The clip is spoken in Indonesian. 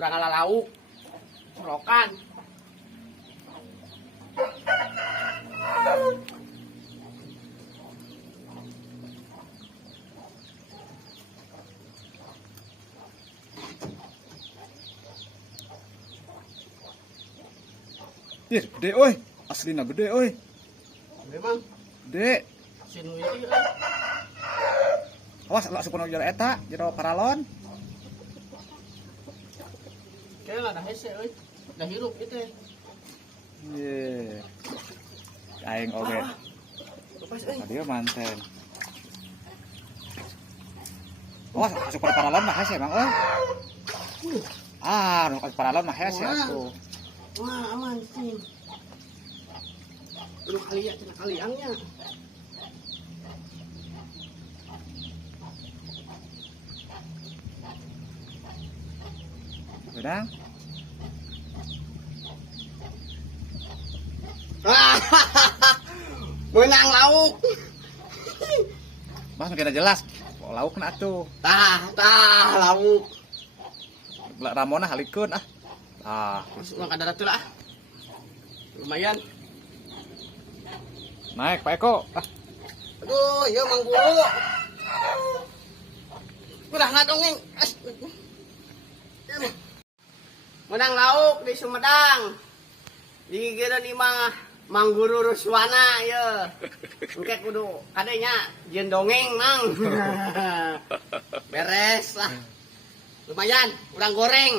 Kurang ala lauk. Sorokan. Ih, gede oi. Aslina gede oi. Memang Gede. sinu ieu. Awas langsung kono jero eta, jero paralon. Kayaknya lah dah hese euy. Dah hirup itu. Ye. Aing oge. Lepas euy. Tadi manten. Awas masuk ke paralon mah hese Bang euy. Ah, nu ke paralon mah hese atuh. Wah, aman sih. Lu kali ya, cina kaliangnya. Bedang. Menang lauk. Mas makin jelas. Lauk na atuh. Tah lauk. Lah Ramona halikeun ah. Ah, Masuk ke darat lah. Lumayan. naik Pak Eko. Ah, Aduh, ya Mang Guru. Udah ngadongeng. Menang lauk di Sumedang. Di kira di Mang Guru Ruswana ya. Engke kudu kadenya jeung dongeng Mang. Beres lah. Lumayan, urang goreng.